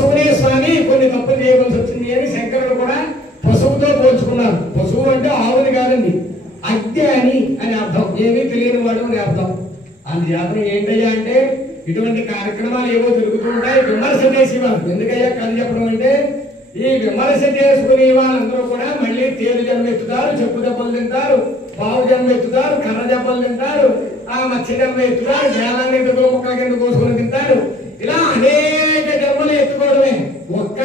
పశువునే స్వామి కొన్ని తప్పులు చేయవలసి వచ్చింది అని శంకరుడు కూడా పశువుతో పోల్చుకున్నారు. పశువు అంటే ఆవుని కాదండి, అజ్ఞాని అని అర్థం, ఏమీ తెలియని వాడు అని అర్థం. అందుచేత ఏంటయ్యా అంటే ఇటువంటి కార్యక్రమాలు ఏవో జరుగుతూ ఉంటాయి. విమర్శ చేసేవారు ఎందుకయ్యా కథ చెప్పడం అంటే, ఈ విమర్శ చేసుకునే వాళ్ళందరూ కూడా మళ్ళీ తేలు జన్మ ఎత్తుతారు, చెప్పు దెబ్బలు తింటారు, పావు జన్మ ఎత్తుతారు, కర్ర దెబ్బలు తింటారు, ఆ మత్స్య జన్మ ఎత్తుతారు, నేలాన్ని ఎందుకు మొక్కల కింద కోసుకొని తింటారు. ఇలా అనేక జన్మలు ఎత్తుకోవడమే. ఒక్క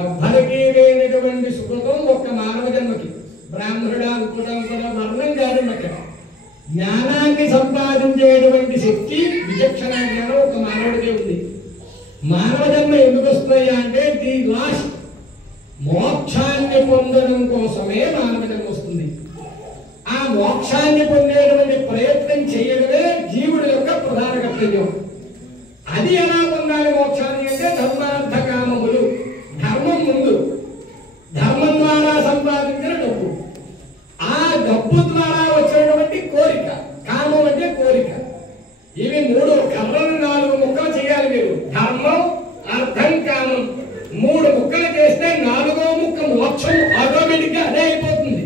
ఎవ్వరికీ లేనటువంటి సుఖం ఒక్క మానవ జన్మకి. బ్రాహ్మణుడా ఇంకోటం కూడా వర్ణం కాదండి. అక్కడ జ్ఞానాన్ని సంపాదించేటువంటి శక్తి, విచక్షణ జ్ఞానం ఒక మానవుడికే ఉంది. మానవ జన్మ ఎందుకు వస్తున్నాయా అంటే ది లాస్ట్ మోక్షాన్ని పొందడం కోసమే మానవ జన్మ వస్తుంది. ఆ మోక్షాన్ని పొందేటువంటి ప్రయత్నం చేయడమే జీవుడి యొక్క ప్రధాన కర్తవ్యం. అది ఎలా పొందాలి మోక్షాన్ని అంటే ధర్మార్థ కామములు. ధర్మం ముందు, ధర్మం ద్వారా సంపాదించిన డబ్బు, ఆ డబ్బు ద్వారా వచ్చినటువంటి కోరిక, కామం అంటే కోరిక. ఇవి మూడు కర్రలు 4 ముక్కలు చేయాలి మీరు. ధర్మం, అర్థం, కామం 3 ముక్కలు చేస్తే 4వ ముక్క మోక్షం ఆటోమేటిక్ గా అదే అయిపోతుంది.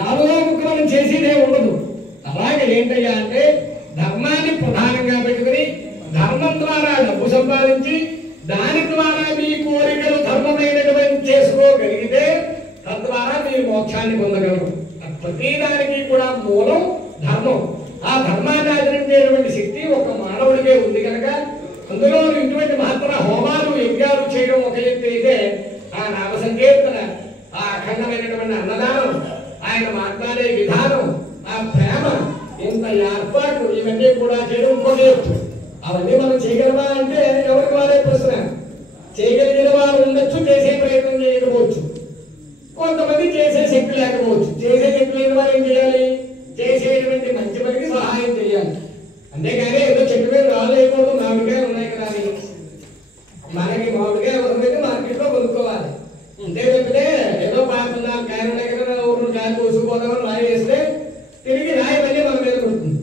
4వ ముక్క మనం చేసేదే ఉండదు. అలాగే ఏంటయ్యా అంటే ధర్మాన్ని ప్రధానంగా పెట్టుకుని ధర్మం ద్వారా డబ్బు సంపాదించి దాని ద్వారా మీ కోరికలు ధర్మమైనటువంటి చేసుకోగలిగితే తద్వారా మీరు మోక్షాన్ని పొందగలరు. ప్రతి దానికి కూడా మూలం ధర్మం. ఆ ధర్మాన్ని ఆచరించేటువంటి శక్తి ఒక మానవుడికే ఉంది కనుక అందులో ఇటువంటి మాత్ర హోమాలు యజ్ఞాలు చేయడం ఒక ఎత్తు అయితే, ఆ నామ సంకీర్తన, ఆ అఖండమైనటువంటి అన్నదానం, ఆయన మాట్లాడే విధానం, ఆ ప్రేమ, ఇంత ఏర్పాటు ఇవన్నీ కూడా చేయడం ఇంకొక ఎత్తు. అవన్నీ మనం చేయగలమా అంటే ఎవరికి వారే ప్రశ్న. చేయగలిగిన వారు ఉండొచ్చు, చేసే ప్రయత్నం చేయకపోవచ్చు, కొంతమంది చేసే శక్తి లేకపోవచ్చు. చేసే శక్తి లేని వారు ఏం చేయాలి? చేసేటువంటి మంచి పనికి సహాయం చేయాలి. అంతేగాని ఏదో చెట్టు మీద రాళ్ళు అయిపోతూ మామిడికాయ ఉన్నాయి కదా అని మనకి మామిడికాయ ఎవరికైతే మార్కెట్లో కొనుక్కోవాలి. అంతే తప్పితే ఏదో 4 కాయలు ఉన్నాయి కదా, 2 కాయలు కోసుకుపోదామని రాయి వేస్తే తిరిగి రాయి మళ్ళీ మన మీద పడుతుంది.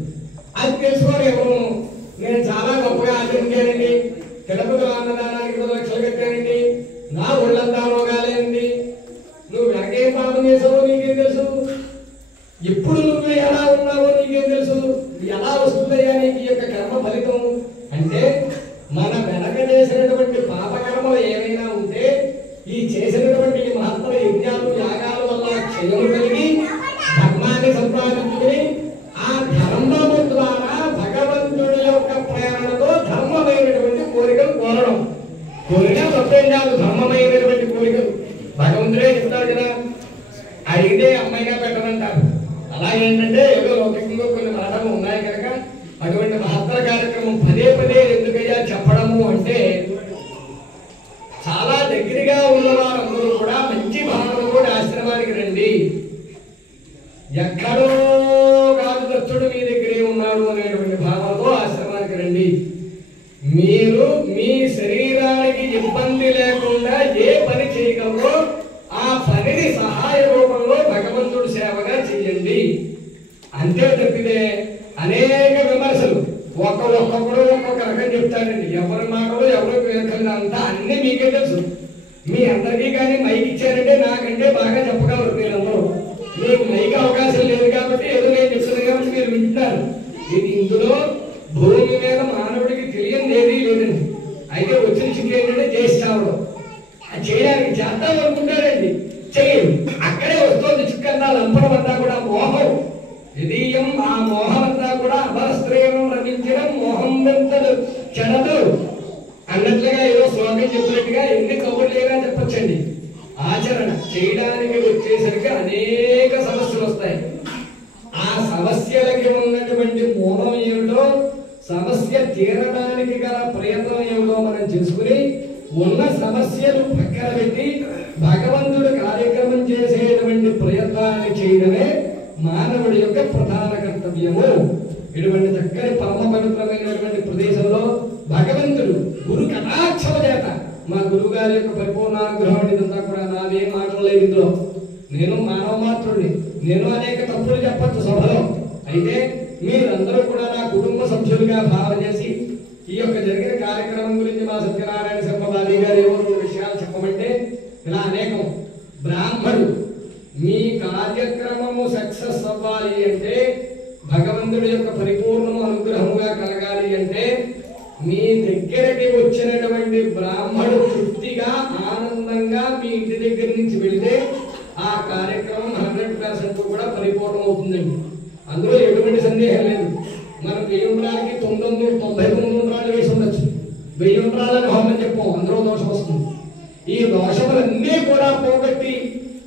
అది తెలుసుకోవాలి ఎవరు. నేను చాలా గొప్పగా ఆచరించానండి, తిరుపతిలో అన్నదానానికి 10 లక్షలు కట్టానండి, నా ఒళ్ళంతా రోగాలేండి. నువ్వు వెనకేం పాపం చేసావో నీకేం తెలుసు? ఇప్పుడు నువ్వు ఎలా ఉన్నావో నీకేం తెలుసు? ఎలా వస్తుందయ్యా నీకు ఈ యొక్క కర్మ ఫలితం అంటే, మన వెనక చేసినటువంటి పాపకర్మలు ఏమైనా ఉంటే ఈ చేసినటువంటి మహత్తర యజ్ఞాలు యాగాల వల్ల క్షయము కలిగి ధర్మాన్ని సంపాదించుకుని ఆ ధర్మము ద్వారా భగవంతుడి యొక్క ప్రేరణతో ధర్మమైనటువంటి కోరికలు కోరడం. కోరిక తప్పేం కాదు, ధర్మమైనటువంటి కోరికలు. భగవంతుడే చెప్తాడు కదా, అడిగితే అమ్మాయిగా పెట్టమంటారు. అలా ఏంటంటే ఏదో లౌకికంగా కొన్ని మాటలు ఉన్నాయి కనుక అటువంటి మహత్తర కార్యక్రమం పదే పదే ఎందుకయ్యా చెప్పడము అంటే, చాలా దగ్గరగా ఉన్న వారందరూ కూడా మంచి భావనతో ఆశ్రమానికి రండి. ఎక్కడో కాదు దత్తుడు మీ దగ్గరే ఉన్నాడు అనేటువంటి భావనతో ఆశ్రమానికి రండి. మీరు మీ శరీరానికి ఇబ్బంది లేకుండా ఏ పని చేయగలరో ఆ పనిని సహాయ రూపంలో భగవంతుడి సేవగా చెయ్యండి. అంతే తప్పితే అనేక విమర్శలు ఒక్కొక్కడు ఒక్కొక్క రకం చెప్తాడండి. ఎవరి మాటలు ఎవరు అంతా అన్ని మీకే తెలుసు. మీ అందరికీ కానీ మైక్ ఇచ్చారంటే నాకంటే బాగా చెప్పగలరు మీరందరూ. మీకు మైక్ అవకాశం లేదు కాబట్టి ఏదో నేను చెప్తున్నాను కాబట్టి మీరు వింటున్నారు. ఇది ఇందులో భూమి మీద మానవుడికి తెలియని ఏదీ లేదండి. అయితే వచ్చిన చిక్కు ఏంటంటే చేసి చావడం. అది చేయడానికి చేద్దాం అనుకుంటాడండి, చేయడు. అక్కడే వస్తుంది చిక్కంతా లంపడం అంతా కూడా మోహం. విధీయం ఆ మోహం అంతా కూడా అభస్త్రేయం రమించడం, మోహం వెంతడు చెడదు అన్నట్లుగా ఏదో శ్లోకం చెప్పినట్టుగా ఎన్ని కబుర్లేగా చెప్పొచ్చండి. ఆచరణ చేయడానికి వచ్చేసరికి అనేక సమస్యలు వస్తాయి. ఆ సమస్యలకి ఉన్నటువంటి మూలం ఏమిటో, సమస్య తీరడానికి గల ప్రయత్నం ఏమిటో మనం చేసుకుని ఉన్న సమస్యలు పక్కన పెట్టి భగవంతుడు కార్యక్రమం చేసేటువంటి ప్రయత్నాన్ని చేయడమే మానవుడి యొక్క ప్రధాన కర్తవ్యము. ఇటువంటి చక్కని పరమ పవిత్రమైనటువంటి ప్రదేశంలో భగవంతుడు గురు కటాక్షమ చేత, మా గురువు గారి యొక్క పరిపూర్ణానుగ్రహం ఇదంతా కూడా నాదేం మాటలు లేదు ఇందులో. నేను మానవ మాత్రుడిని, నేను అనేక తప్పులు చెప్పచ్చు సభలో. అయితే మీరందరూ కూడా నా కుటుంబ సభ్యులుగా భావన చేసి ఈ యొక్క జరిగిన కార్యక్రమం గురించి మా సత్యనారాయణ శర్మ బాబీ గారు ఎవరు పరిపూర్ణం అవుతుందండి. అందులో ఎటువంటి సందేహం లేదు. మన 1000 ఉండ్రాలకి 999 ఉండ్రాలు వేసి ఉండొచ్చు. 1000 ఉండ్రాలని హోమం చెప్పాం, అందులో దోషం వస్తుంది. ఈ దోషములన్నీ కూడా పోగొట్టి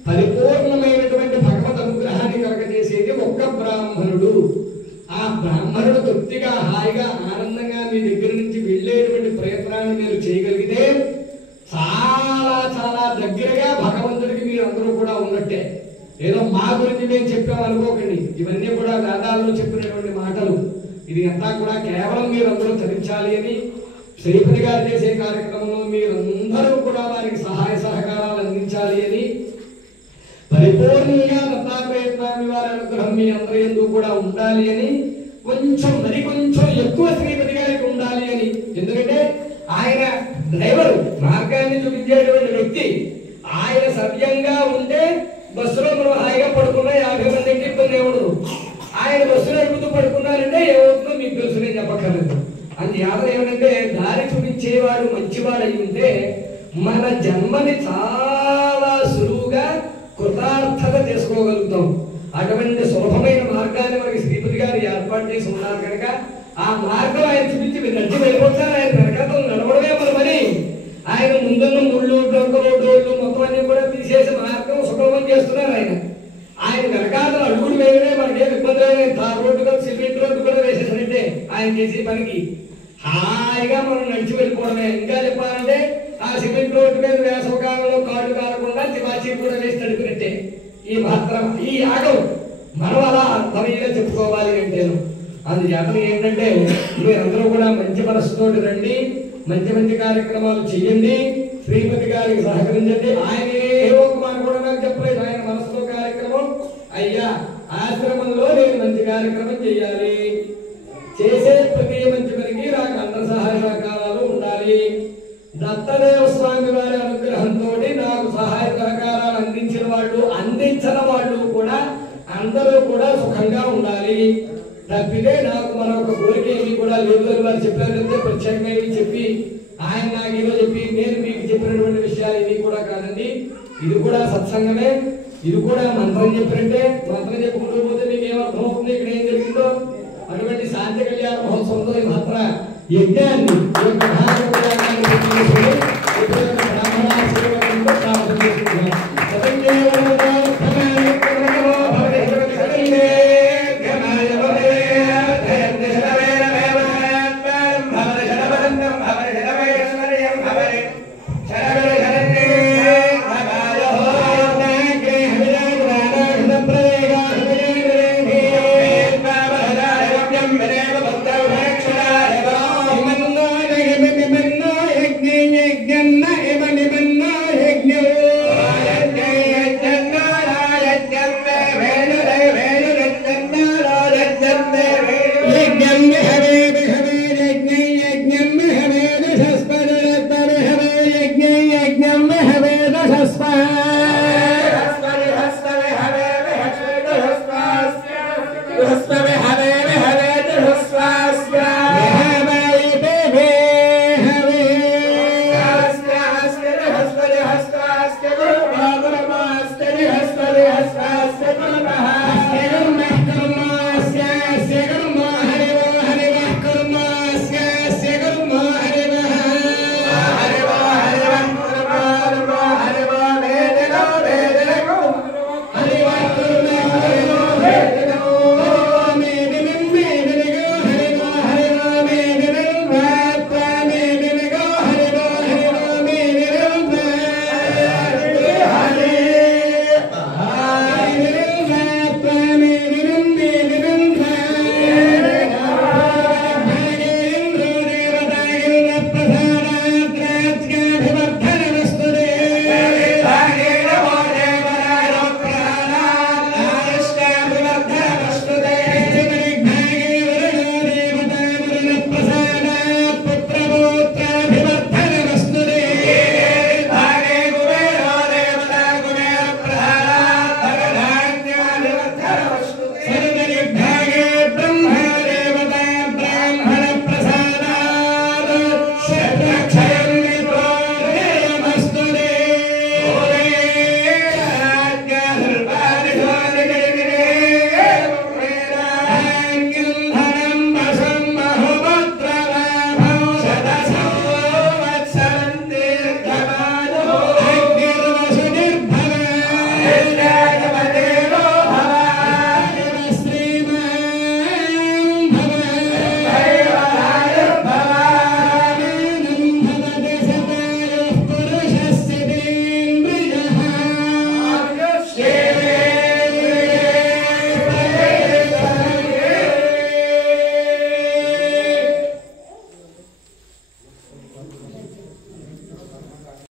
పరిపూర్ణమైనటువంటి భగవద్ అనుగ్రహాన్ని కలగజేసేది ఒక్క బ్రాహ్మణుడు. ఆ బ్రాహ్మణుడు తృప్తిగా హాయిగా ఆనందంగా మీ దగ్గర నుంచి వెళ్ళేటువంటి ప్రయత్నాన్ని మీరు చేయగలిగితే చాలా చాలా దగ్గరగా భగవంతుడికి మీరు అందరూ కూడా ఉన్నట్టే. ఏదో మా గురించి మేము చెప్పామనుకోకండి, ఇవన్నీ కూడా వేదాల్లో చెప్పినటువంటి మాటలు. ఇది అంతా కూడా కేవలం మీరందరూ చరించాలి అని, శ్రీపతి గారు చేసే కార్యక్రమంలో మీరందరూ కూడా వారికి సహాయ సహకారాలు అందించాలి అని, పరిపూర్ణంగా దత్తాత్రేయస్వామి వారి అనుగ్రహం మీ అందరి యందు కూడా ఉండాలి అని, కొంచెం ఎక్కువ శ్రీపతి గారికి ఉండాలి అని. ఎందుకంటే ఆయన డ్రైవర్, మార్గాన్ని చూపించేటువంటి వ్యక్తి. ఆయన సవ్యంగా ఉంటే బస్సులో మనం హాయిగా పడుకున్నా 50 మందికి ఇబ్బంది ఏమడదు. ఆయన బస్సులో ఎక్కుతూ పడుకున్నారంటే ఏమవుతుందో మీకు తెలుసు, నేను చెప్పక్కర్లేదు. అందుచేత ఏమంటే దారి చూపించేవాడు మంచివాడు అయి ఉంటే మన జన్మని చాలా సులువుగా కృతార్థత చేసుకోగలుగుతాం. అటువంటి సులభమైన మార్గాన్ని మనకి శ్రీపతి గారు ఏర్పాటు చేసి ఉన్నారు కనుక ఆ మార్గం ఆయన చూపించి మీరు నడిచి వెళ్ళిపోతారు. ఆయన వెనకాల నడవడమే మన పని. ఆయన ముందున్న ముళ్ళు డొంకలు డోళ్ళు మొత్తం అన్ని కూడా తీసేసి మార్గం సులభం చేస్తున్నారు. ఆయన వెనకాల అడుగుడు వేయడమే మనకేం ఇబ్బంది లేదు. తార్ రోడ్డు సిమెంట్ రోడ్డు కూడా వేసేసినట్టే ఆయన చేసే పనికి. హాయిగా మనం నడిచి వెళ్ళిపోవడమే. ఇంకా చెప్పాలంటే ఆ సిమెంట్ రోడ్డు మీద వేసవకాలంలో కాళ్ళు కాలకుండా తివాచీ కూడా వేసి తడిపినట్టే. ఈ యాగం మనం అలా అర్థమయ్యేలా చెప్పుకోవాలి అంటే అందుచేత ఏంటంటే మీరందరూ కూడా మంచి మనసుతోటి రండి, మంచి కార్యక్రమాలు చెయ్యండి, శ్రీపతి గారికి సహకరించండి. ఆయన ఒక మాట కూడా నాకు చెప్పలేదు. ఆయన మనసులో కార్యక్రమం, అయ్యా ఆశ్రమంలో నేను మంచి కార్యక్రమం చెయ్యాలి, చేసే ప్రతి మంచి పనికి నాకు అందరి సహాయ సహకారాలు ఉండాలి, దత్తదేవ స్వామి వారి అనుగ్రహంతో నాకు సహాయ సహకారాలు అందించిన వాళ్ళు కూడా అందరూ కూడా సుఖంగా ఉండాలి తప్పితే నాకు మరొక కోరిక ఏమి కూడా లేదు అని వారు చెప్పారంటే ప్రత్యేకంగా ఇవి చెప్పి ఆయన నాకు ఏదో చెప్పి నేను మీకు చెప్పినటువంటి విషయాలు ఇవి కూడా కాదండి. ఇది కూడా సత్సంగమే, ఇది కూడా మంత్రం చెప్పినట్టే. మంత్రం చెప్పుకుంటూ పోతే మీకు ఏమర్థం అవుతుంది ఇక్కడ ఏం జరిగిందో. అటువంటి శాంతి కళ్యాణ మహోత్సవంలో ఈ మాత్ర యజ్ఞాన్ని Yajnam Hare Dasa